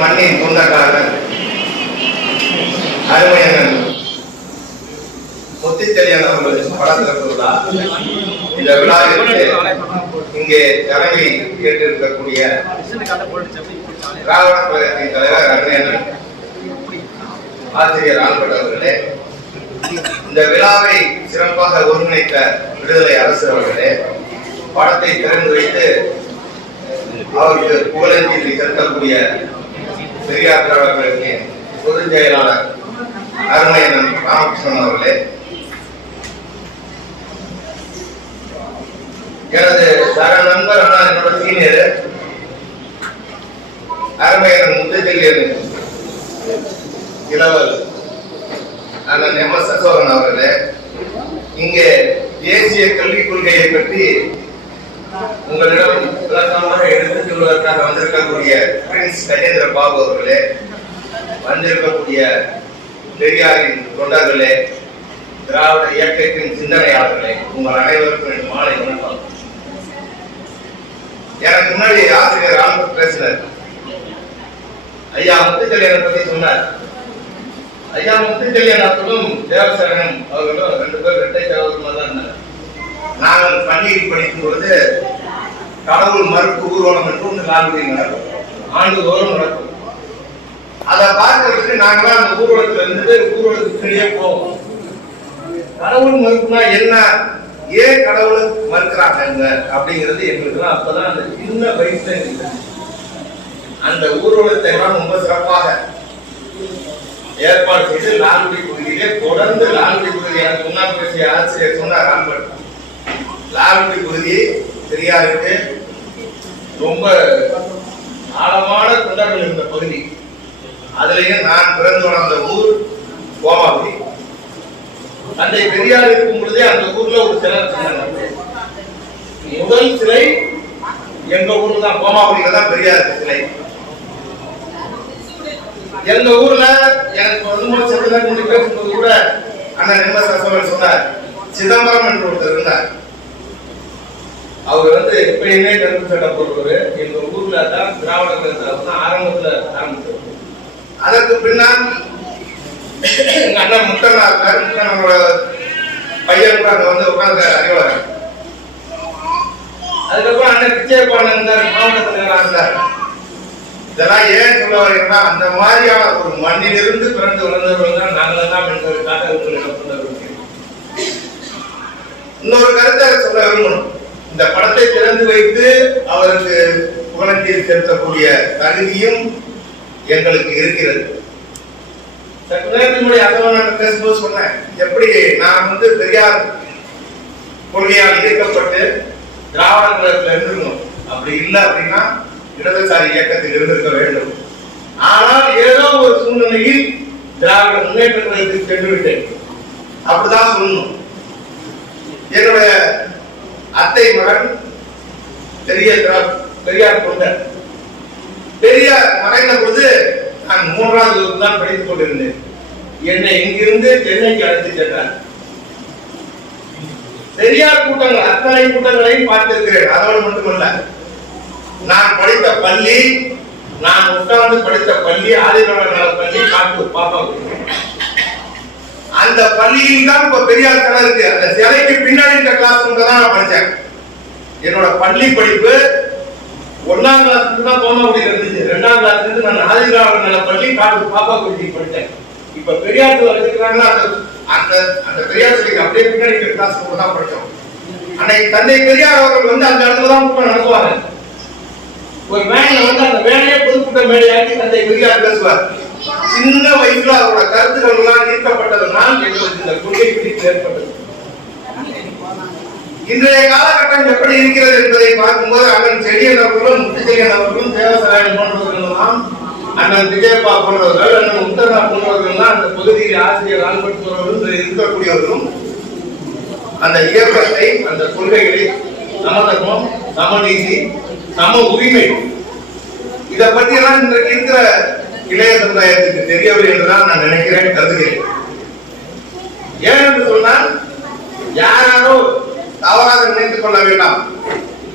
மண்ணின் சொந்தக்காரர் அருமையன் முத்திச்செழியன் அவர்கள் படத்திருக்கிறதா இந்த விழாவிற்கு இங்கே தலைமை கேட்டிருக்கக்கூடிய திராவிட கழகத்தின் தலைவர் அருமையன் ஆசிரியர் ஆல்பர்ட் அவர்களே, இந்த விழாவை சிறப்பாக ஒருங்கிணைத்த விடுதலை அரசு அவர்களே, படத்தை திறந்து வைத்து அவருக்கு புகழஞ்சலி செலுத்தக்கூடிய பெரியார் திராவிட கழகத்தின் பொதுச் செயலாளர் அருமையன் ராமகிருஷ்ணன் அவர்களே, எனது சக நண்பர் அண்ணா என்னோட சீனியர் அருமையன் முத்துச்செழியன் இளவல் அண்ணன் எம்.எஸ். அசோகன் அவர்களே, இங்கே தேசிய கல்விக் கொள்கையை பற்றி உங்களிடம் விளக்கமாக எடுத்துச் சொல்வதற்காக வந்திருக்கக்கூடிய பிரின்ஸ் கஜேந்திர பாபு அவர்களே, வந்திருக்கக்கூடிய பெரியாரின் தொண்டர்களே, திராவிட இயக்கத்தின் சிந்தனையாளர்களே, உங்கள் அனைவருக்கும் மாலை வணக்கம். எனக்கு முன்னாடி ஆசிரியர் ஆல்பர்ட் பேசினார். ஐயா முத்துச்செழியனை பத்தி சொன்னார். ஐயா முத்துச்செழியன் அவர்களும் தேவசரணம் அவர்களும் 2 பேர் இரட்டை சகோதரமா தான் இருந்தார். நாங்கள் பள்ளியில் படிக்கும் பொழுது கடவுள் மறுப்பு ஊர்வலம் என்று ஒன்று லால்குடியில் நடக்கும், ஆண்டுதோறும் நடக்கும். அதை பார்க்கறதுக்கு நாங்களாம் அந்த ஊர்வலத்துல இருந்து ஊர்வலத்துக்கு கீழே போவோம். கடவுள் மறுப்புனா என்ன, ஏன் கடவுளை மறுக்கிறாங்க அப்படிங்கிறது எங்களுக்கு அப்பதான் அந்த சின்ன வயசுல அந்த ஊர்வலத்தை எல்லாம் ரொம்ப சிறப்பாக ஏற்பாடு செய்து லால்குடி பகுதியிலே தொடர்ந்து லால்குடி பகுதி எனக்கு முன்னாள் பேசிய ஆசிரியர் சொன்னார் ஆல்பர்ட், லால்குடி பகுதி பெரியாருக்கு ரொம்ப ஆழமான தொண்டர்கள் இருந்த பகுதி. அதுலயும் நான் பிறந்து வளர்ந்த ஊர் கோமாபுரி. தந்தை பெரியார் இருக்கும் பொழுதே அந்த ஊர்ல ஒரு சிலை சொன்னாங்க. முதல் சிலை எங்க ஊர்ல தான், கோமாபுரியில தான் பெரியார் சிலை. எங்க ஊர்ல எனக்கு வரும்போது சென்று பேசும்போது கூட அண்ணன் எம்.எஸ். அசோகன் சொன்னார், சிதம்பரம் என்று ஒருத்தர் இருந்தார். அவர் எப்பயுமே கருப்பு சட்டை போடுவாரு. எங்க ஊர்ல தான் திராவிட கழகத்துல ஆரம்பத்துல ஆரம்பிச்சார். அதற்கு பின்னால் எங்க அண்ணன் முத்தனா இருக்காரு. முத்தனோட பையன் கூட அங்க உட்கார்ந்து அறிவாளர். அதுக்கப்புறம் அண்ணன் பிச்சைப்பாளன் இருந்தார், மாவட்ட தலைவராக இருந்தார். இதெல்லாம் ஏன் சொல்ல வரீங்கன்னா, அந்த மாதிரியான ஒரு மண்ணிலிருந்து பிறந்து வளர்ந்தவர்கள் தான் நாங்களெல்லாம் என்பதற்காக இன்னொரு கருத்தை சொல்ல விரும்பணும். இந்த படத்தை திறந்து வைத்து அவருக்கு புகழஞ்சலி செலுத்தக்கூடிய தகுதியும் எங்களுக்கு இருக்கிறது. சற்று நேரத்தினுடைய அசோகன் பேசும்போது சொன்னேன், எப்படி நான் பெரியார் கொள்கையால் ஈர்க்கப்பட்டு திராவிட கழகத்தில் இருந்திருக்கணும். அப்படி இல்லை அப்படின்னா இடதுசாரி இயக்கத்தில் இருந்திருக்க வேண்டும். ஆனால் ஏதோ ஒரு சூழ்நிலையில் திராவிட முன்னேற்ற கழகத்தில் சென்று விட்டேன், அப்படிதான் சொல்லணும். என்னுடைய அத்தை மகன் பெரியார் தொண்டர். பெரியார் மறைந்த பொழுது நான் 3ஆவது வகுப்பு தான் படித்துக் கொண்டிருந்தேன். என்னை இங்கிருந்து சென்னைக்கு அழைத்து சென்றார். பெரியார் கூட்டங்கள் அத்தனை கூட்டங்களையும் பார்த்திருக்கிறேன். அதோடு மட்டுமல்ல, நான் படித்த பள்ளி, நான் உட்கார்ந்து படித்த பள்ளி ஆதிராவிட பள்ளி காட்டூர் பாப்பா. அந்த பள்ளியில் தான் இப்ப பெரியார் சிலை இருக்கு. அந்த சிலைக்கு பின்னாடி இந்த கிளாஸ் ரூம்ல தான் நான் படித்தேன். என்னோட பள்ளி படிப்பு 1ஆம் கிளாஸ்ல தான் கோமாபுரி இருந்துச்சு. 2ஆம் கிளாஸ்ல இருந்து நான் ஆதிராவிட பள்ளி காட்டூர் பாப்பா பள்ளி படித்தேன். இப்ப பெரியார் வச்சிருக்காங்கன்னா அந்த அந்த பெரியார் சிலைக்கு அப்படியே பின்னாடி இந்த கிளாஸ் ரூம்ல தான் படித்தோம். அன்னைக்கு தந்தை பெரியார் அவர்கள் அந்த இடத்துல தான் கூட்டம் நடத்துவாங்க. ஒரு மேடையில அந்த மேடையை பொதுக்கூட்ட மேடையாக்கி தந்தை பெரியார் பேசுவார். சின்ன வயசுல அவரோட கருத்துக்கள் எல்லாம் ஈர்க்கப்பட்டதுனால் எங்களுக்கு இந்த கொள்கை பிடிப்பு ஏற்பட்டது. இன்றைய காலகட்டம் எப்படி இருக்கிறது என்பதை பார்க்கும்போது அண்ணன் செழியன் அவர்களும் முத்துச்செழியன் அவர்களும் தேவசராயன் போன்றவர்களெல்லாம், அண்ணன் விஜயப்பா போன்றவர்கள், அண்ணன் முத்தனா போன்றவர்கள்லாம் அந்த பகுதியில் ஆசிரியர் ஆல்பர்ட் இருக்கக்கூடியவர்களும் அந்த இயக்கத்தை, அந்த கொள்கைகளை, சமதர்மம், சமநீதி, சம உரிமை, இதை பற்றி எல்லாம் இன்றைக்கு இருக்கிற இளைய சமுதாயத்துக்கு தெரியவில்லை என்றுதான் நான் நினைக்கிறேன், கருதுகிறேன். ஏன் என்று சொன்னால், யாரோ தவறாக நினைத்துக் கொள்ள வேண்டாம்.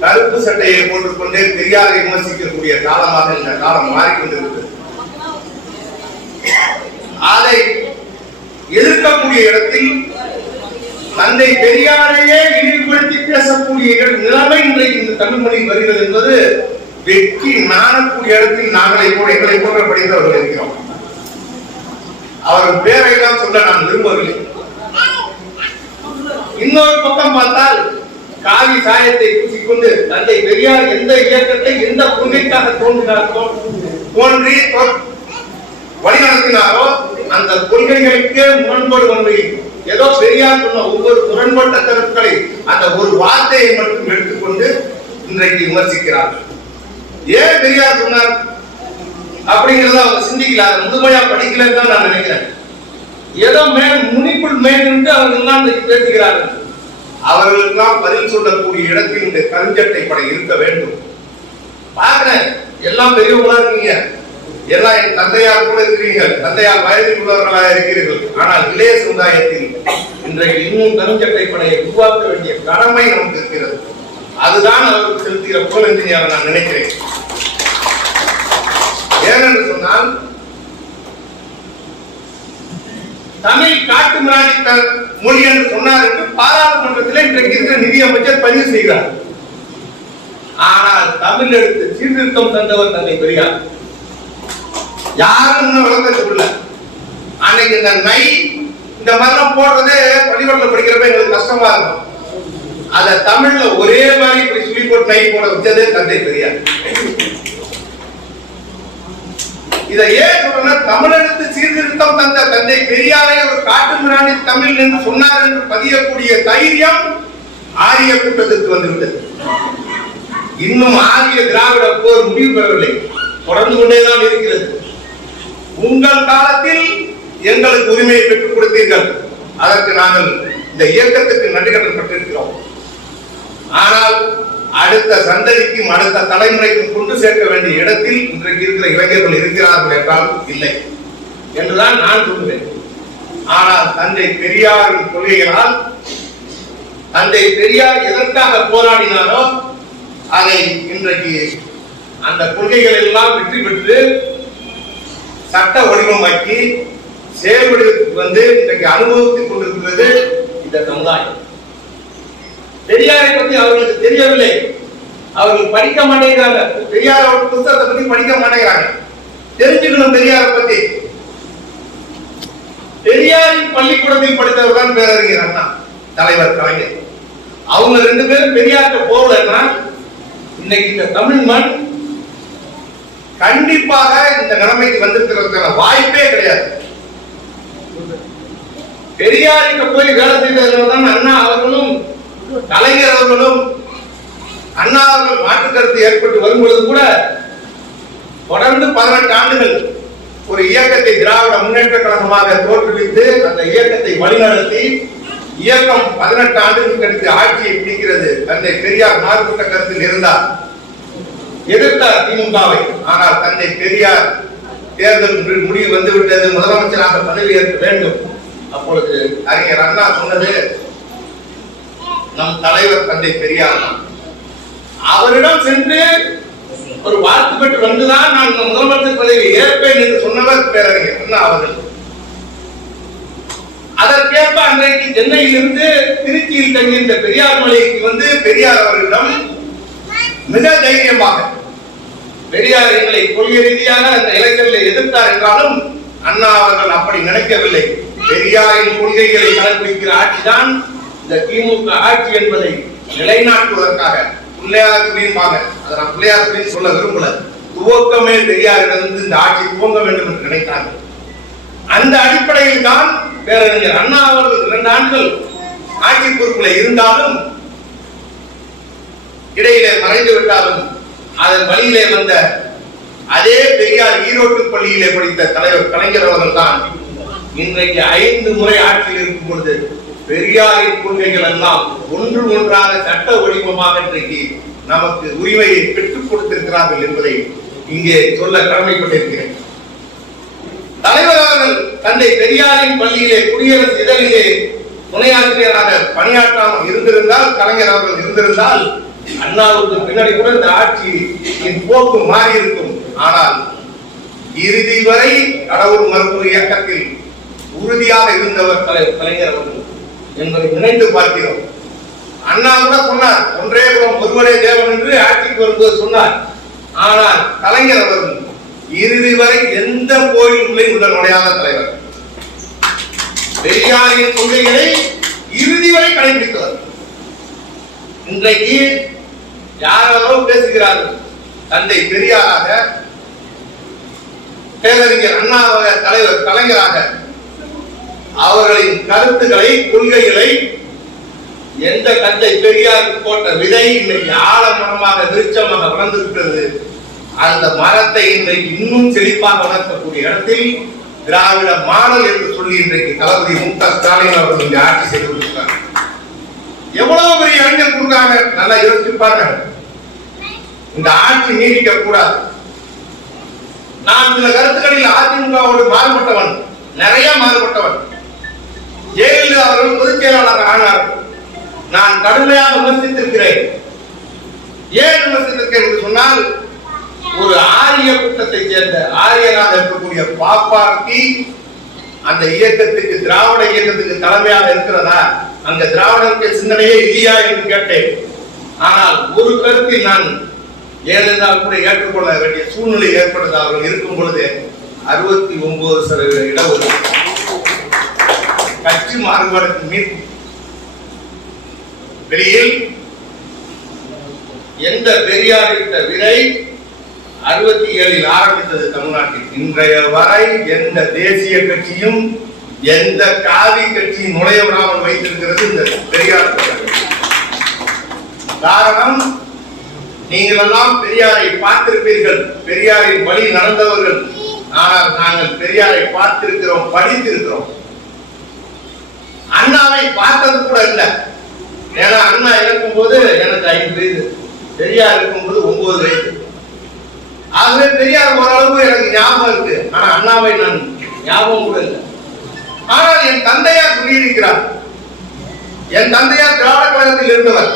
கருப்பு சட்டையை போட்டுக்கொண்டே பெரியாரை விமர்சிக்கக்கூடிய காலமாக இந்த காலம் மாறிக்கொண்டிருக்கிறது. அதை எதிர்க்கக்கூடிய இடத்தில் தந்தை பெரியாரையே இழிவுபடுத்தி பேசக்கூடிய நிலைமை இன்றைக்கு இந்த தமிழ் மொழியில் வருகிறது என்பது வெற்றி நாணக்கூடிய இடத்தில் நாங்களை எங்களை போன்ற படித்தவர்கள் இருக்கிறோம். அவர்கள் பேரை எல்லாம் சொல்ல நான் விரும்பவில்லை. இன்னொரு பக்கம் பார்த்தால் காவி சாயத்தை பூசிக்கொண்டு தந்தை பெரியார் எந்த இயக்கத்தை எந்த கொள்கைக்காக தோன்றி வழிநடத்தினாரோ அந்த கொள்கைகளுக்கு முரண்பாடு வந்து ஏதோ பெரியார் சொன்ன ஒவ்வொரு முரண்பட்ட கருத்துக்களை அந்த ஒரு வார்த்தையை மட்டும் எடுத்துக்கொண்டு இன்றைக்கு விமர்சிக்கிறார்கள். ஏன் பெரியார் சொன்னார் அப்படிங்கிறத அவங்க சிந்திக்கல, அதை முழுமையா படிக்கலன்னு தான் நான் நினைக்கிறேன். ஏதோ முனிக்குள் மேலிருந்து அவர்கள் எல்லாம் இன்றைக்கு பேசுகிறார்கள். அவர்களுக்கெல்லாம் பதில் சொல்லக்கூடிய இடத்தில் இந்த கருஞ்சட்டை படை இருக்க வேண்டும். பாக்குறேன் எல்லாம் பெரியவங்களா இருக்கீங்க, எல்லாம் என் தந்தையார் கூட இருக்கிறீங்க, தந்தையார் வயதில் உள்ளவர்களாக இருக்கிறீர்கள். ஆனால் இளைய சமுதாயத்தில் இன்றைக்கு இன்னும் கருஞ்சட்டை படையை உருவாக்க வேண்டிய கடமை நமக்கு இருக்கிறது. அதுதான் அவருக்கு செலுத்துகிற புகழ் என்று நான் நினைக்கிறேன். ஏனென்று சொன்னால் தமிழ் காட்டு மிராண்டி மொழி என்று சொன்னார் என்று பாராளுமன்றத்தில் இன்றைக்கு இருக்கிற நிதியமைச்சர் பதிவு செய்கிறார். ஆனால் தமிழ் எடுத்து சீர்திருத்தம் தந்தவர் தந்தை பெரியார். யாரும் இன்னும் விளக்க சொல்லல. அன்னைக்கு இந்த நை இந்த மாதிரிலாம் போடுறதே பள்ளிக்கூடத்தில் படிக்கிறப்ப எங்களுக்கு கஷ்டமா இருக்கும். அத தமிழ்ல ஒரே மாதிரி இப்படி சொல்லி போட்டு நை போட வச்சதே தந்தை பெரியார். இதை ஏன் சொல்றேன்னா தமிழெடுத்து சீர்திருத்தம் தந்த தந்தை பெரியாரை ஒரு காட்டு மிராண்டி தமிழ் என்று சொன்னார் என்று பதியக்கூடிய தைரியம் ஆரிய கூட்டத்திற்கு வந்துவிட்டது. இன்னும் ஆரிய திராவிட போர் முடிவு பெறவில்லை, தொடர்ந்து கொண்டேதான் இருக்கிறது. உங்கள் காலத்தில் எங்களுக்கு உரிமையை பெற்றுக் கொடுத்தீர்கள், அதற்கு நாங்கள் இந்த இயக்கத்துக்கு நன்றி கடன் பட்டிருக்கிறோம். ஆனால் அடுத்த சந்ததிக்கும் அடுத்த தலைமுறைக்கும் கொண்டு சேர்க்க வேண்டிய இடத்தில் இன்றைக்கு இருக்கிற இளைஞர்கள் இருக்கிறார்கள் என்றால் இல்லை என்றுதான் நான் சொல்லுவேன். ஆனால் தந்தை பெரியாரின் கொள்கைகளால் தந்தை பெரியார் எதற்காக போராடினாரோ அதை இன்றைக்கு அந்த கொள்கைகள் எல்லாம் வெற்றி பெற்று சட்ட வடிவமாக்கி செயல்படுவதற்கு வந்து இன்றைக்கு அனுபவித்துக் கொண்டிருக்கிறது இந்த சமுதாயம். பெரியாரை பற்றி அவர்களுக்கு தெரியவில்லை, அவர்கள் படிக்க மாட்டேங்கிறாங்க. பெரியார் அவர்கள் புத்தகத்தை பத்தி படிக்க மாட்டேங்கிறாங்க. தெரிஞ்சுக்கணும் பெரியாரை பத்தி. பெரியாரின் பள்ளிக்கூடத்தில் படித்தவர் தான் பேரறிஞர் அண்ணா, தலைவர் கலைஞர். அவங்க ரெண்டு பேரும் பெரியார்ட்ட போகலன்னா இன்னைக்கு இந்த தமிழ் மண் கண்டிப்பாக இந்த நிலைமைக்கு வந்திருக்கிறதுக்கான வாய்ப்பே கிடையாது. பெரியாருக்கு போய் வேலை செய்தவர்கள் அண்ணா அவர்களும் கலைஞர் அவர்களும். அண்ணா அவர்கள் மாற்று கருத்து ஏற்பட்டு வரும்பொழுது கூட தொடர்ந்து 18 ஆண்டுகள் ஒரு இயக்கத்தை திராவிட முன்னேற்ற கழகமாக தோற்றுவித்து அந்த இயக்கத்தை வழிநடத்தி இயக்கம் 18 ஆண்டுகள் கழித்து ஆட்சியை பிடிக்கிறது. தந்தை பெரியார் மாறுபட்ட கருத்தில் இருந்தார், எதிர்த்தார் திமுகவை. ஆனால் தந்தை பெரியார் தேர்தல் முடிவு வந்துவிட்டது, முதலமைச்சராக பதவி ஏற்க வேண்டும். அப்பொழுது அறிஞர் அண்ணா சொன்னது, நம் தலைவர் தந்தை பெரியார் தான். அவரிடம் சென்று ஒரு வாழ்த்து பெற்று வந்துதான் நான் முதலமைச்சர் பதவி ஏற்பேன் என்று சொன்னவர் பேரறிஞர் அண்ணா அவர்கள். அதற்கேற்ப அன்றைக்கு சென்னையில் இருந்து திருச்சியில் தங்கியிருந்த பெரியார் மலைக்கு வந்து பெரியார் அவர்களிடம் மிக தைரியமாக, பெரியார் எங்களை கொள்கை ரீதியாக அந்த இலக்கியங்களை எதிர்த்தார் என்றாலும் அண்ணா அவர்கள் அப்படி நினைக்கவில்லை. பெரியாரின் கொள்கைகளை கடைபிடிக்கிற ஆட்சிதான் இந்த திமுக ஆட்சி என்பதை நிலைநாட்டுவதற்காக பிள்ளையார் துணியுமாக, அதை நான் பிள்ளையார் துணி சொல்ல விரும்பல, துவக்கமே பெரியாரிடமிருந்து இந்த ஆட்சி துவங்க வேண்டும் என்று நினைத்தாங்க. அந்த அடிப்படையில் தான் பேரறிஞர் அண்ணா அவர்கள் 2 ஆண்டுகள் ஆட்சி பொறுப்பில் இருந்தாலும் இடையிலே மறைந்து விட்டாலும் அதன் வழியிலே வந்த அதே பெரியார் ஈரோட்டு பள்ளியிலே படித்த தலைவர் கலைஞர் அவர்கள் தான் இன்றைக்கு 5 முறை ஆட்சியில் இருக்கும் பொழுது பெரியாரின் கொள்கைகள் எல்லாம் ஒன்று ஒன்றாக சட்ட வடிவமாக இன்றைக்கு நமக்கு உரிமையை பெற்றுக் கொடுத்திருக்கிறார்கள் என்பதை இங்கே சொல்ல கடமைப்பட்டிருக்கிறேன். தலைவர் அவர்கள் தந்தை பெரியாரின் பள்ளியிலே குடியரசு இதழிலே துணையாசிரியராக பணியாற்றாமல் இருந்திருந்தால், கலைஞர் அவர்கள் இருந்திருந்தால் அண்ணாவுக்கு பின்னாடி கூட இந்த ஆட்சியின் போக்கு மாறி இருக்கும். ஆனால் இறுதி வரை கடவுள் மறுப்பு இயக்கத்தில் உறுதியாக இருந்தவர் கலைஞர் அவர்கள் என்பதை நினைத்து பார்க்கிறோம். அண்ணா கூட சொன்னார், ஒன்றே குலம் ஒருவரே தேவன் என்று ஆட்சிக்கு வரும்போது சொன்னார். ஆனால் கலைஞர் அவர்கள் இறுதி வரை எந்த கோயிலுக்குள்ளே உள்ள நுழையாத தலைவர். பெரியாரின் கொள்கைகளை இறுதி வரை கடைபிடித்தவர். இன்றைக்கு யாரோ பேசுகிறார்கள், தந்தை பெரியாராக, பேரறிஞர் அண்ணாவாக, தலைவர் கலைஞராக அவர்களின் கருத்துக்களை, கொள்கைகளை எந்த தந்தை பெரியார் போட்ட விதை இன்றைக்கு ஆழமரமாக விருட்சமாக வளர்ந்திருக்கிறது. அந்த மரத்தை இன்றைக்கு இன்னும் செழிப்பாக வளர்க்கக்கூடிய இடத்தில் திராவிட மாடல் என்று சொல்லி இன்றைக்கு தளபதி மு.க.ஸ்டாலின் அவர்கள் இங்கே ஆட்சி செய்து கொண்டிருக்கிறார். எவ்வளவு பெரிய இளைஞர் கொடுக்காங்க, நல்லா யோசிச்சுப்பாங்க. இந்த ஆட்சி நீடிக்க கூடாது. நான் சில கருத்துக்களில் அதிமுகவோடு மாறுபட்டவன், நிறைய மாறுபட்டவன். ஜெயலலிதா அவர்கள் பொதுச் செயலாளர் ஆனார். நான் கடுமையாக விமர்சித்திருக்கிறேன். ஏன் விமர்சித்திருக்கிறேன் என்று சொன்னால், ஒரு ஆரிய கூட்டத்தை சேர்ந்த ஆரியராக இருக்கக்கூடிய பாப்பாத்தி அந்த இயக்கத்துக்கு, திராவிட இயக்கத்துக்கு தலைமையாக இருக்கிறதா? அங்க திராவிடர்கள் சிந்தனையே இல்லையா என்று கேட்டேன். ஆனால் ஒரு கருத்தில் நான் ஏனென்றால் கூட ஏற்றுக்கொள்ள வேண்டிய சூழ்நிலை ஏற்படுது. அவர்கள் இருக்கும் பொழுது 69% இடஒதுக்கீடு, கட்சி மாறுபாடுக்கு மீட்பு, வெளியில் எந்த பெரியார் இட்ட விதை 67 ஆரம்பித்தது தமிழ்நாட்டில். இன்றைய வரை எந்த தேசிய கட்சியும் எந்த காவி கட்சியும் நுழைய விடாமல் வைத்திருக்கிறது இந்த பெரியார். காரணம், நீங்கள் எல்லாம் பெரியாரை பார்த்திருப்பீர்கள், பெரியாரின் வழி நடந்தவர்கள். ஆனால் நாங்கள் பெரியாரை பார்த்திருக்கிறோம், படித்திருக்கிறோம். அண்ணாவை பார்த்தது கூட இல்லை. ஏன்னா அண்ணா இருக்கும் போது எனக்கு 5 வயது, பெரியார் இருக்கும் போது 9 வயது. ஆகவே பெரியார் ஓரளவு எனக்கு ஞாபகம் இருக்கு. ஆனா அண்ணாவை நான் ஞாபகம் கூட இல்லை. ஆனால் என் தந்தையார் சொல்லியிருக்கிறார். என் தந்தையார் திராவிட கழகத்தில் இருந்தவர்.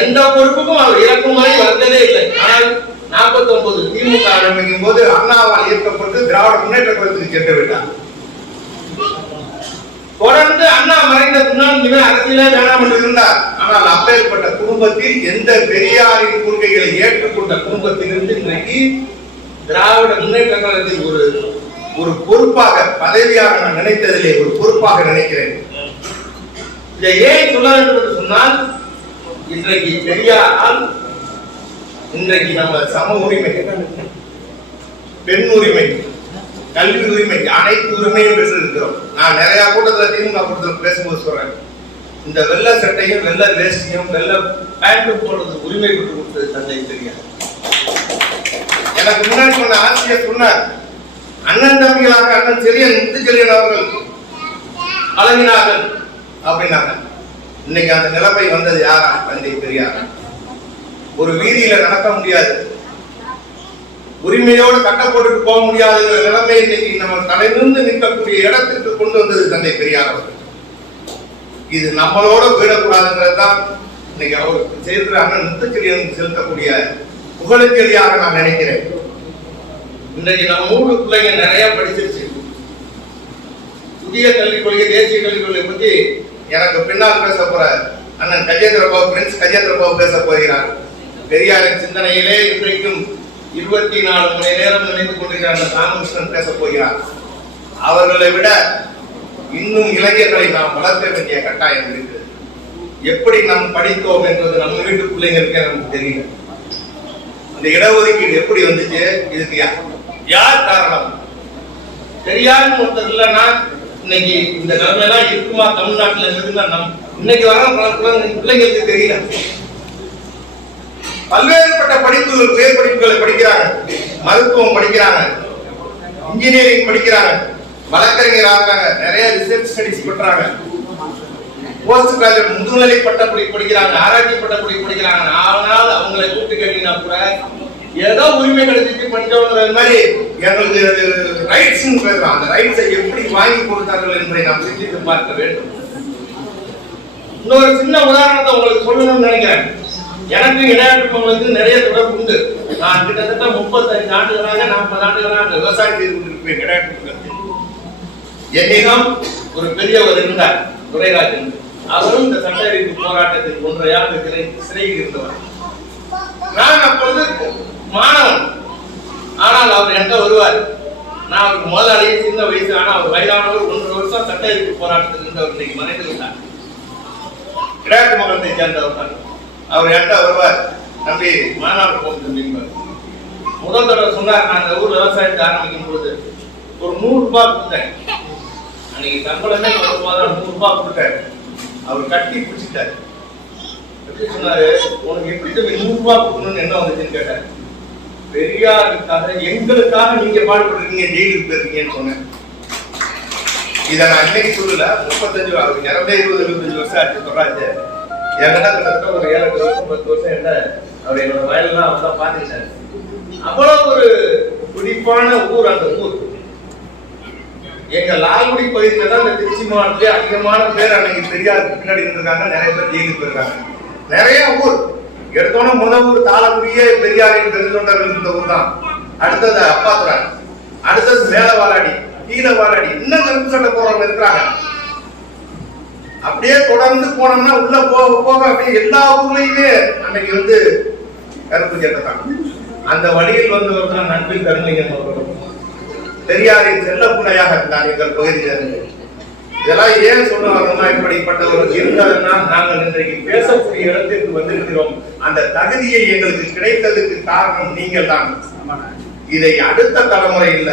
எந்த பொறுப்புக்கும் அவர் இறக்கும் வரை வந்ததே இல்லை. ஆனால் 49 திமுக ஆரம்பிக்கும் போது அண்ணாவால் ஈர்க்கப்பட்டு திராவிட முன்னேற்ற கழகத்துக்கு சென்று விட்டார். தொடர்ந்து அண்ணா மறைந்த பின்னால் அரசியலே வேண்டாம் என்று இருந்தார். ஆனால் அப்பேற்பட்ட குடும்பத்தில், எந்த பெரியாரின் கொள்கைகளை ஏற்றுக்கொண்ட குடும்பத்திலிருந்து இன்றைக்கு திராவிட முன்னேற்ற கழகத்தில் ஒரு பொறுப்பாக, பதவியாக நான் நினைத்ததிலே ஒரு பொறுப்பாக நினைக்கிறேன். இதை ஏன் சொல்ல வேண்டும் என்று சொன்னால், இன்றைக்கு பெரியாரால் இன்றைக்கு நம்ம சம உரிமை, பெண் உரிமை, கல்வி உரிமை, அனைத்து உரிமையும் பெற்றிருக்கிறோம். நான் நிறைய கூட்டத்தில், திமுக கூட்டத்தில் பேசும்போது சொல்றேன், இந்த வெள்ள சட்டையும் வெள்ள வேஷ்டியும் வெள்ள பேண்ட்டும் போடுறது உரிமை பெற்று கொடுத்தது தந்தை பெரியார். எனக்கு முன்னாடி சொன்ன ஆசிரியர் சொன்னார், அண்ணன் தம்பிகளாக அண்ணன் செழியன், முத்துச்செழியன் அவர்கள் பழகினார்கள் அப்படின்னாங்க. இன்னைக்கு அந்த நிலைமை வந்தது யாரா? தந்தை பெரியார். ஒரு வீதியில நடக்க முடியாது, உரிமையோடு கட்ட போட்டுட்டு போக முடியாத நிலைமை இன்னைக்கு நம்ம தலைநிமிர்ந்து நிற்கக்கூடிய இடத்திற்கு கொண்டு வந்தது தந்தை பெரியார் அவர்கள். இது நம்மளோட போயிடக்கூடாதுங்கிறது தான் இன்னைக்கு அவருக்கு செய்திருக்கிற அண்ணன் முத்துச்செழியனுக்கு செலுத்தக்கூடிய புகழச்செழியாக நான் நினைக்கிறேன். இன்றைக்கு நம்ம ஊரு பிள்ளைங்க நிறைய படிச்சிருச்சு. புதிய கல்விக் கொள்கை, தேசிய கல்விக் கொள்கை பத்தி எனக்கு பின்னால் பேச போற அண்ணன் கஜேந்திர பாபு, பிரின்ஸ் கஜேந்திர பாபு பேச போகிறார். பெரியாரின் சிந்தனையிலே இன்றைக்கும் 24 மணி நேரம் நினைத்துக் கொண்டிருக்கிற அந்த ராமகிருஷ்ணன் பேச போகிறார். அவர்களை விட இன்னும் இளைஞர்களை நாம் வளர்க்க வேண்டிய கட்டாயம் இருக்கு. எப்படி நாம் படித்தோம் என்பது நம்ம வீட்டு பிள்ளைங்களுக்கே நமக்கு தெரியும். அந்த இடஒதுக்கீடு எப்படி வந்துச்சு, இதுக்கு யார் காரணம்? பெரியார் ஒருத்தர் இல்லைன்னா இன்னைக்கு இந்த நிலைமையெல்லாம் இருக்குமா தமிழ்நாட்டில் இருக்குன்னா இன்னைக்கு வர பிள்ளைங்களுக்கு தெரியல. பல்வேறுபட்ட படிப்புகள், உயர் படிப்புகளை படிக்கிறாங்க, மருத்துவம் படிக்கிறாங்க, இன்ஜினியரிங் படிக்கிறாங்க, வழக்கறிஞர் ஆகிறாங்க, நிறைய ரிசர்ச் ஸ்டடிஸ் பண்றாங்க, போஸ்ட் கிராஜுவேட் முதுநிலை பட்டப்படி படிக்கிறாங்க, ஆராய்ச்சி பட்டப்படி படிக்கிறாங்க. ஆனால் அவங்களை கூப்பிட்டு கேட்டீங்கன்னா கூட ஏதோ உரிமை கிடைச்சிட்டு படிச்சவங்க மாதிரி எங்களுக்கு ரைட்ஸ் பேசுறாங்க. அந்த ரைட்ஸை எப்படி வாங்கி கொடுத்தார்கள் என்பதை நாம் சிந்தித்து பார்க்க வேண்டும். இன்னொரு சின்ன உதாரணத்தை உங்களுக்கு சொல்லணும்னு நினைக்கிறேன். எனக்கு இடையாற்றுமங்களுக்கு நிறைய தொடர்பு உண்டு. நான் கிட்டத்தட்ட 35 ஆண்டுகளாக 40 ஆண்டுகளாக விவசாயம் செய்து கொண்டிருப்பேன். இடையாற்றுமங்களுக்கு என்னிடம் ஒரு பெரியவர் இருந்தார், துரைராஜன். அவரும் இந்த சட்ட அறிவு போராட்டத்தில் 1.5 ஆண்டு சிறையில் இருந்தவர். நான் அப்பொழுது மாணவன். ஆனால் அவர் என்கிட்ட வருவார். நான் அவருக்கு முதலாளியே சின்ன வயசு. ஆனால் அவர் வயதானவர். 1.5 வருஷம் சட்ட அறிவு போராட்டத்தில் இருந்தவர். இன்னைக்கு மறைந்து விட்டார். இடையாற்று மகத்தை சேர்ந்தவர் தான். அவர் என்கிட்ட வருவார். நம்பி மாநாடு போகுது. முதல் தடவை சொன்னார், நான் இந்த ஊர் விவசாயத்தை ஆரம்பிக்கும் பொழுது ஒரு 100 ரூபாய் கொடுத்தேன். அன்னைக்கு சம்பளமே 100 ரூபாய் கொடுத்தேன். அவர் கட்டி பிடிச்சிட்டாரு. எப்படி சொன்னாரு, உனக்கு எப்படி 100 ரூபாய் கொடுக்கணும்னு என்ன வந்துச்சுன்னு கேட்டார். பெரியாருக்காக எங்களுக்காக நீங்க பாடுபடுறீங்க, ஜெயிலுக்கு போயிருக்கீங்கன்னு சொன்னேன். இதை நான் இன்னைக்கு சொல்லல. 35 அவர் நிறமே 20-25 வருஷம் ஆச்சு சொல்றாச்சு. என்கிட்ட கிட்டத்தட்ட ஒரு 7-8 வருஷம் 10 வருஷம் என்ன அவர் என்னோட வயலெல்லாம் அவர் தான் பார்த்துக்கிட்டாரு. அவ்வளவு ஒரு துடிப்பான ஊர் அந்த ஊர். எங்க லால்குடி பகுதியில தான் இந்த திருச்சி மாவட்டத்திலே அதிகமான பேர் அன்னைக்கு பெரியாருக்கு பின்னாடி இருந்திருக்காங்க. நிறைய பேர் ஜெயிலுக்கு போயிருக்காங்க. நிறைய ஊர் எடுத்தோன்னா முதல் ஊர் தாளக்குடியே பெரியாரின் பெருந்தொண்டர்கள் இருந்த ஊர் தான். அடுத்தது அப்பாத்துறை, அடுத்தது மேல வாராடி, கீழே வாராடி, இன்னும் கருப்பு சட்டை போறவங்க இருக்கிறாங்க. அப்படியே தொடர்ந்து போனோம்னா உள்ள போக போக அப்படியே எல்லா ஊர்லயுமே அன்னைக்கு வந்து கருப்பு சட்டை தான். அந்த வழியில் வந்தவர் தான் நண்பில் கருணலிங்கம் அவர்கள். பெரியாரின் செல்ல பிள்ளையாக இருந்தார் எங்கள் பகுதியிலிருந்து. இதெல்லாம் ஏன் சொல்ல வரணும்னா, இப்படிப்பட்டவர்கள் இருந்தாருன்னா நாங்கள் இன்றைக்கு பேசக்கூடிய இடத்திற்கு வந்திருக்கிறோம். அந்த தகுதியை எங்களுக்கு கிடைத்ததுக்கு காரணம் நீங்கள் தான். இதை அடுத்த தலைமுறை இல்ல,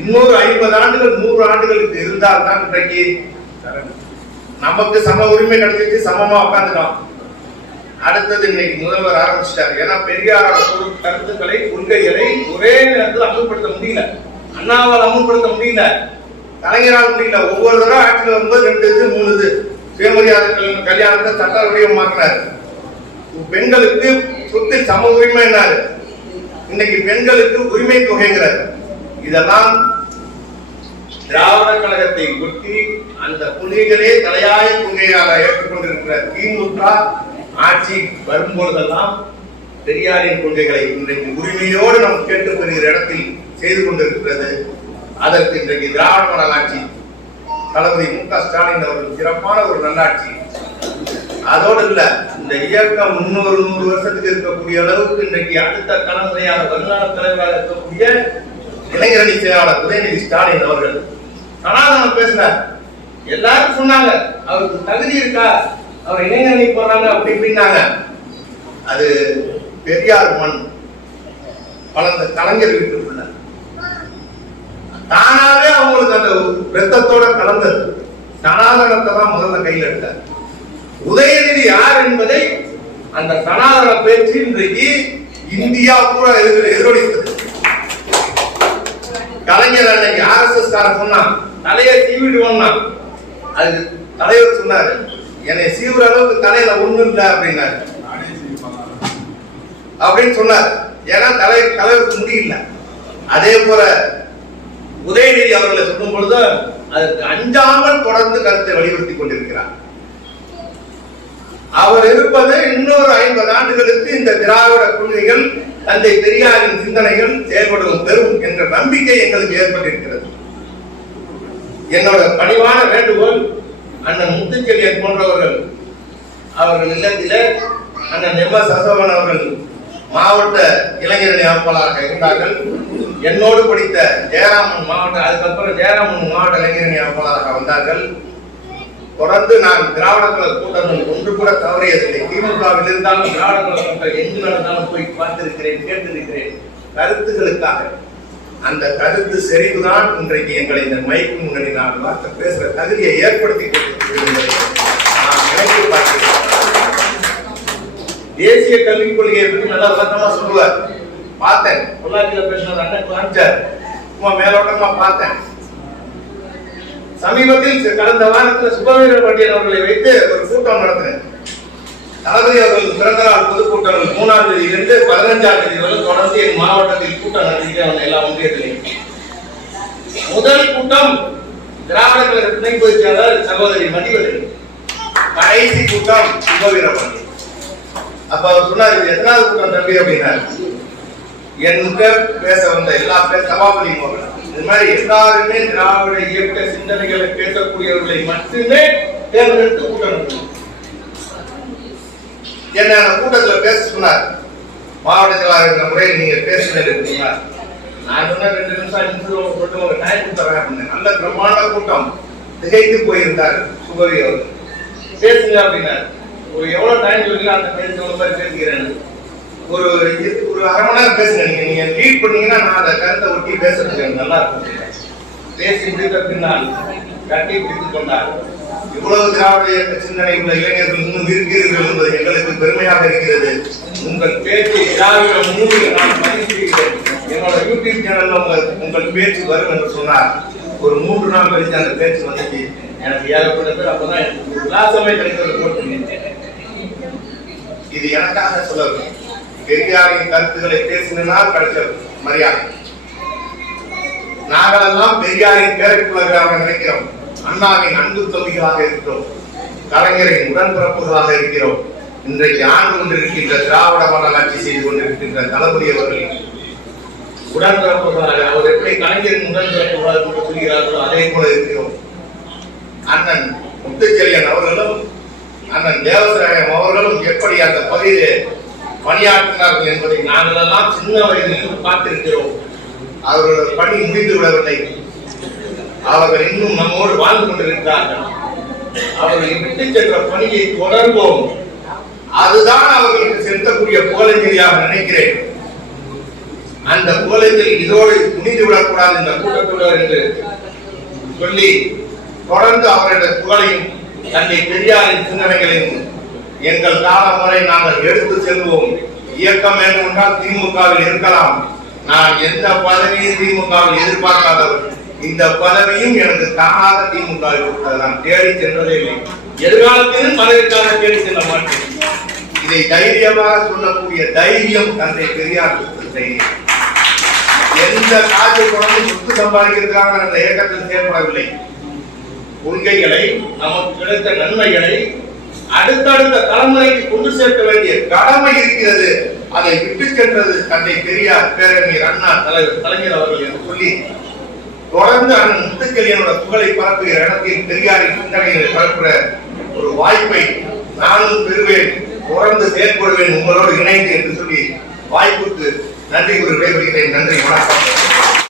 இன்னொரு 50 ஆண்டுகள் 100 ஆண்டுகளுக்கு இருந்தால் தான் இன்றைக்கு நமக்கு சம உரிமை கிடைச்சிட்டு சமமா உட்காந்துட்டோம். அடுத்தது இன்னைக்கு முதல்வர் ஆரம்பிச்சிட்டாரு. ஏன்னா பெரியாரோட கருத்துக்களை, கொள்கைகளை ஒரே நேரத்தில் அமல்படுத்த முடியல. அண்ணாவால் அமல்படுத்த முடியல, கலைஞரால் முடியல. ஒவ்வொரு தடவை ஆட்சியில் வரும்போது 2 இது 3 இது சுயமரியாதை கல்யாணத்தை சட்ட வடிவமாக்குறாரு. பெண்களுக்கு சொத்தில் சம உரிமை என்னாரு, இன்னைக்கு பெண்களுக்கு உரிமை தொகைங்கிறார். இதெல்லாம் திராவிட கழகத்தை ஒட்டி அந்த கொள்கைகளே தலையாய கொள்கையாக ஏற்றுக்கொண்டிருக்கிற திமுக ஆட்சி வரும்பொழுதெல்லாம் பெரியாரின் கொள்கைகளை இன்றைக்கு உரிமையோடு நாம் கேட்டுக்கொள்கிற இடத்தில் செய்து கொண்டிருக்கிறது. அதற்கு இன்றைக்கு திராவிட மாடல் ஆட்சி, தளபதி மு.க. ஸ்டாலின் அவர்கள் சிறப்பான ஒரு நல்லாட்சி. அதோடு இல்ல, இந்த இயக்கம் 100 வருஷத்துக்கு இருக்கக்கூடிய அளவுக்கு இன்றைக்கு அடுத்த தலைமுறையாக வருங்கால தலைவராக இருக்கக்கூடிய இளைஞரணி செயலாளர் உதயநிதி ஸ்டாலின் அவர்கள் சனாதனம் பேசினார். எல்லாரும் சொன்னாங்க அவருக்கு தகுதி இருக்கா, அவர் இளைஞரணி போறாங்க அப்படி இப்படின்னாங்க. அது பெரியார் மண் வளர்ந்த கலைஞர் வீட்டுக்குள்ள தானாவே அவங்களுக்கு அந்த ரத்தத்தோட கலந்தது. சனாதனத்தை தான் முதல்ல கையில் எடுத்தார். உதயநிதி யார் என்பதை அந்த சனாதன பேச்சு இன்றைக்கு இந்தியா பூரா எதிரொலித்தது. கலைஞர் அன்னைக்கு RSS கார சொன்னா தலையை சீவிடுவோம்னா, அது தலைவர் சொன்னாரு, என்னை சீவுற அளவுக்கு தலையில ஒண்ணும் இல்லை அப்படின்னாரு அப்படின்னு சொன்னார். ஏன்னா தலைவருக்கு முடியல. அதே போல உதயநிதி அவர்களை சொல்லும் பொழுது அதற்கு அஞ்சாமல் தொடர்ந்து கருத்தை வலியுறுத்தி கொண்டிருக்கிறார். அவர் இருப்பது இன்னொரு 50 ஆண்டுகளுக்கு இந்த திராவிட கொள்கைகள், தந்தை பெரியாரின் சிந்தனைகள் செயல்படும் பெறும் என்ற நம்பிக்கை எங்களுக்கு ஏற்பட்டிருக்கிறது. என்னோட பணிவான வேண்டுகோள், அண்ணன் முத்துச்செழியன் போன்றவர்கள் அவர்கள் இல்லத்திலே அண்ணன் எம்.எஸ். அசோகன் அவர்கள் மாவட்ட இளைஞரணி அமைப்பாளராக இருந்தார்கள். என்னோடு படித்த ஜெயராமன் மாவட்ட, அதுக்கப்புறம் ஜெயராமன் மாவட்ட இளைஞரணி அமைப்பாளராக வந்தார்கள். தொடர்ந்து நான் திராவிட கழக கூட்டங்கள் ஒன்று கூட தவறியதில்லை. திமுகவில் இருந்தாலும் திராவிட கழக கூட்டம் எங்கு நடந்தாலும் போய் பார்த்திருக்கிறேன், கேட்டிருக்கிறேன் கருத்துகளுக்காக. அந்த கருத்து செறிவுதான் இன்றைக்கு எங்களை இந்த மைக்கு முன்னாடி நான் வார்த்தை பேசுற தகுதியை ஏற்படுத்தி நினைத்து பார்க்கிறேன். தேசிய கல்விக் கொள்கையை பற்றி நல்லா விளக்கமா சொல்லுவார். பார்த்தேன், பொள்ளாச்சியில் பேசினது அண்ணன் காமிச்சார். சும்மா மேலோட்டமா பார்த்தேன். சமீபத்தில் கடந்த வாரத்தில் சுபவீர பாண்டியன் அவர்களை வைத்து ஒரு கூட்டம் நடத்தினேன். தளபதி அவர்கள் பிறந்த நாள் பொதுக்கூட்டங்கள் 3ஆம் தேதியிலிருந்து 15ஆம் தேதி வரை தொடர்ந்து என் மாவட்டத்தில் கூட்டம் நடத்திட்டு அவங்க எல்லா ஒன்றியத்திலையும். முதல் கூட்டம் திராவிட கழக துணை பொதுச் செயலாளர் சகோதரி மதிவதன், கடைசி கூட்டம் சுபவீர பாண்டியன். அப்ப அவர் சொன்னார், இது எத்தனாவது கூட்டம் தம்பி அப்படின்னாரு. என்கிட்ட பேச வந்த எல்லா சபாபதி மோகன் இது மாதிரி எல்லாருமே திராவிட இயக்க சிந்தனைகளை பேசக்கூடியவர்களை மட்டுமே தேர்ந்தெடுத்து கூட்டம் என்ன அந்த கூட்டத்துல பேச சொன்னார். மாவட்ட செயலாளர் முறையில் நீங்க பேசுனீங்க. நான் சொன்ன 2 நிமிஷம் போட்டு உங்க டைம் தரேன் அப்படின்னு. நல்ல பிரம்மாண்ட கூட்டம். திகைத்து போயிருந்தார் சுபவி அவர். பேசுங்க அப்படின்னாரு. ஒரு எவ்வளவு டைம் சொல்லி அந்த பேசுகிற மாதிரி பேசுகிறேன். ஒரு 1/2 மணி நேரம் பேசுங்க. நீங்க லீட் பண்ணீங்கன்னா நான் அந்த கருத்தை ஒட்டி பேசுறதுக்கு நல்லா இருக்கும். பேசி முடித்த பின்னால் கட்டி பிடித்துக் கொண்டார். இவ்வளவு திராவிட இயக்க சிந்தனை உள்ள இளைஞர்கள் இன்னும் இருக்கிறீர்கள் என்பது எங்களுக்கு பெருமையாக இருக்கிறது. உங்கள் பேச்சு திராவிட மூவில நான் பதிவு செய்கிறேன். என்னோட யூடியூப் சேனல்ல உங்கள் பேச்சு வரும் என்று சொன்னார். ஒரு 3 நாள் கழிச்சு அந்த பேச்சு வந்துச்சு. எனக்கு ஏகப்பட்ட பேர் அப்பதான் விலாசமே கிடைக்கிறது போட்டு. இது எனக்காக சொல்லணும். பெரியாரின் கருத்துக்களை பேசினால் கிடைச்ச மரியாதை. நாங்களெல்லாம் பெரியாரின் பேரக்குள்ளாக நினைக்கிறோம். அண்ணாவின் அன்பு தம்பிகளாக இருக்கிறோம். கலைஞரின் உடன்பிறப்புகளாக இருக்கிறோம். இன்றைக்கு ஆண்டு கொண்டிருக்கின்ற திராவிட மாடல் ஆட்சி செய்து கொண்டிருக்கின்ற தளபதி அவர்கள் உடன்பிறப்புகளாக அவர் எப்படி கலைஞரின் உடன்பிறப்புகளாக என்று சொல்கிறார்களோ அதே போல இருக்கிறோம். அண்ணன் முத்துச்செழியன் அவர்களும் அண்ணன் தேவசராயம் அவர்களும் எப்படி அந்த பகுதியிலே பணியாற்றினார்கள் என்பதை நாங்கள் எல்லாம் சின்ன வயதில் பார்த்திருக்கிறோம். அவர்களோட பணி முடிந்து விடவில்லை. அவர்கள் இன்னும் நம்மோடு வாழ்ந்து கொண்டிருக்கிறார்கள். அவர்களை விட்டு சென்ற பணியை தொடர்போம். அதுதான் அவர்களுக்கு செலுத்தக்கூடிய புகழஞ்சலியாக நினைக்கிறேன். அந்த புகழஞ்சலி இதோடு முடிந்து விடக்கூடாது இந்த கூட்டத்தொடர் என்று சொல்லி தொடர்ந்து அவருடைய புகழையும் தன்னை பெரியாரின் சிந்தனைகளையும் எங்கள் காலம் வரை நாங்கள் எடுத்து செல்வோம். இயக்கம் வேண்டும் என்றால் திமுகவில் இருக்கலாம். நான் எந்த பதவியும் திமுகவில் எதிர்பார்க்காதவர். இந்த பதவியும் எனக்கு தானாக திமுகவில் கொடுத்தது. நான் தேடி சென்றதே இல்லை. எதிர்காலத்திலும் பதவிக்காக தேடி செல்ல மாட்டேன். இதை தைரியமாக சொல்லக்கூடிய தைரியம் தந்தை பெரியார் தைரியம். எந்த காட்சி தொடர்ந்து சொத்து சம்பாதிக்கிறதுக்காக அந்த இயக்கத்தில் செயல்படவில்லை. கொள்கைகளை நமக்கு கிடைத்த நன்மைகளை அடுத்தடுத்த தலைமுறைக்கு கொண்டு சேர்க்க வேண்டிய கடமை இருக்கிறது. அதை விட்டு சென்றது தந்தை பெரியார், பேரறிஞர் அண்ணா, தலைவர் கலைஞர் அவர்கள் என்று சொல்லி தொடர்ந்து அண்ணன் முத்துச்செழியனோட புகழை பரப்புகிற இடத்தில் பெரியாரின் சிந்தனைகளை பரப்புகிற ஒரு வாய்ப்பை நானும் பெறுவேன். தொடர்ந்து செயல்படுவேன் உங்களோடு இணைந்து என்று சொல்லி வாய்ப்புக்கு நன்றி கூறி விடைபெறுகிறேன். நன்றி, வணக்கம்.